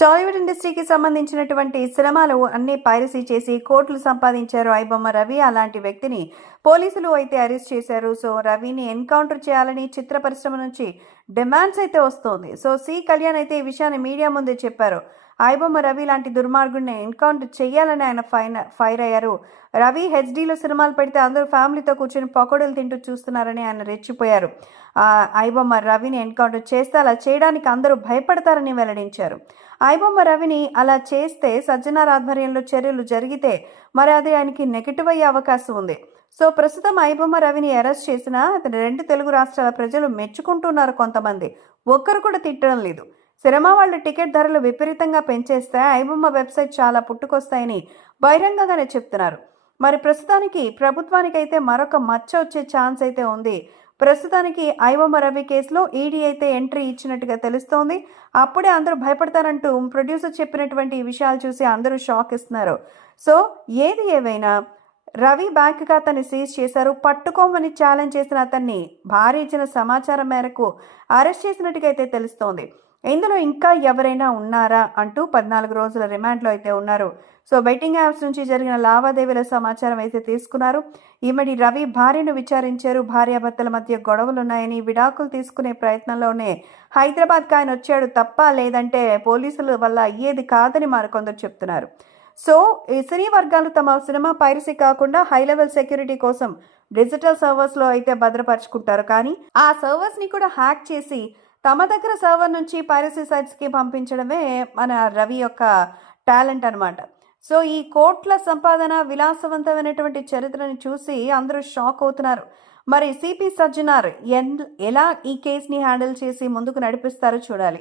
టాలీవుడ్ ఇండస్ట్రీకి సంబంధించినటువంటి సినిమాలు అన్ని పైరసీ చేసి కోట్లు సంపాదించారు ఐబొమ్మ రవి. అలాంటి వ్యక్తిని పోలీసులు అయితే అరెస్ట్ చేశారు. సో రవిని ఎన్కౌంటర్ చేయాలని చిత్ర పరిశ్రమ నుంచి డిమాండ్స్ అయితే వస్తుంది. సో సి కళ్యాణ్ అయితే ఈ విషయాన్ని మీడియా ముందే చెప్పారు. ఐబొమ్మ రవి లాంటి దుర్మార్గుడిని ఎన్కౌంటర్ చేయాలని ఆయన ఫైన్ ఫైర్ అయ్యారు. రవి హెచ్డీలో సినిమాలు పెడితే అందరూ ఫ్యామిలీతో కూర్చొని పకోడీలు తింటూ చూస్తున్నారని ఆయన రెచ్చిపోయారు. ఆ, ఐబొమ్మ రవిని ఎన్కౌంటర్ చేస్తే అలా చేయడానికి అందరూ భయపడతారని వెల్లడించారు. ఐబొమ్మ రవిని అలా చేస్తే సజ్జనార్ ఆధ్వర్యంలో చర్యలు జరిగితే మరి అది ఆయనకి నెగిటివ్ అయ్యే అవకాశం ఉంది. సో ప్రస్తుతం ఐబొమ్మ రవిని అరెస్ట్ చేసిన అతని రెండు తెలుగు రాష్ట్రాల ప్రజలు మెచ్చుకుంటున్నారు కొంతమంది. ఒక్కరు కూడా తిట్టడం లేదు. సినిమా వాళ్ళు టికెట్ ధరలు విపరీతంగా పెంచేస్తే ఐబొమ్మ వెబ్సైట్ చాలా పుట్టుకొస్తాయని బహిరంగంగానే చెప్తున్నారు. మరి ప్రస్తుతానికి ప్రభుత్వానికైతే మరొక మచ్చ వచ్చే ఛాన్స్ అయితే ఉంది. ప్రస్తుతానికి ఐవమ్మ రవి కేసులో ఈడీ అయితే ఎంట్రీ ఇచ్చినట్టుగా తెలుస్తోంది. అప్పుడే అందరూ భయపడతారంటూ ప్రొడ్యూసర్ చెప్పినటువంటి విషయాలు చూసి అందరూ షాక్ ఇస్తున్నారు. సో ఏది ఏవైనా రవి బ్యాంక్ ఖాతాని సీజ్ చేశారు పట్టుకోమని ఛాలెంజ్ చేసిన అతన్ని భారీ ఇచ్చిన సమాచారం మేరకు అరెస్ట్ చేసినట్టుగా అయితే తెలుస్తోంది. ఇందులో ఇంకా ఎవరైనా ఉన్నారా అంటూ పద్నాలుగు రోజుల రిమాండ్లో అయితే ఉన్నారు. సో బెట్టింగ్ యాప్స్ నుంచి జరిగిన లావాదేవీల సమాచారం అయితే తీసుకున్నారు. ఈమెడి రవి భార్యను విచారించారు. భార్యాభర్తల మధ్య గొడవలున్నాయని విడాకులు తీసుకునే ప్రయత్నంలోనే హైదరాబాద్కి ఆయన వచ్చాడు తప్ప లేదంటే పోలీసుల వల్ల అయ్యేది కాదని మరికొందరు చెప్తున్నారు. సో ఈ సినీ వర్గాలు తమ సినిమా పైరసీ కాకుండా హై లెవెల్ సెక్యూరిటీ కోసం డిజిటల్ సర్వర్స్లో అయితే భద్రపరుచుకుంటారు. కానీ ఆ సర్వర్స్ని కూడా హ్యాక్ చేసి తమ దగ్గర సర్వర్ నుంచి పైరసీ సైట్స్కి పంపించడమే మన రవి యొక్క టాలెంట్ అనమాట సో ఈ కోట్ల సంపాదన విలాసవంతమైనటువంటి చరిత్రని చూసి అందరూ షాక్ అవుతున్నారు. మరి సిపి సజ్జనార్ ఎన్ ఎలా ఈ కేసుని హ్యాండిల్ చేసి ముందుకు నడిపిస్తారో చూడాలి.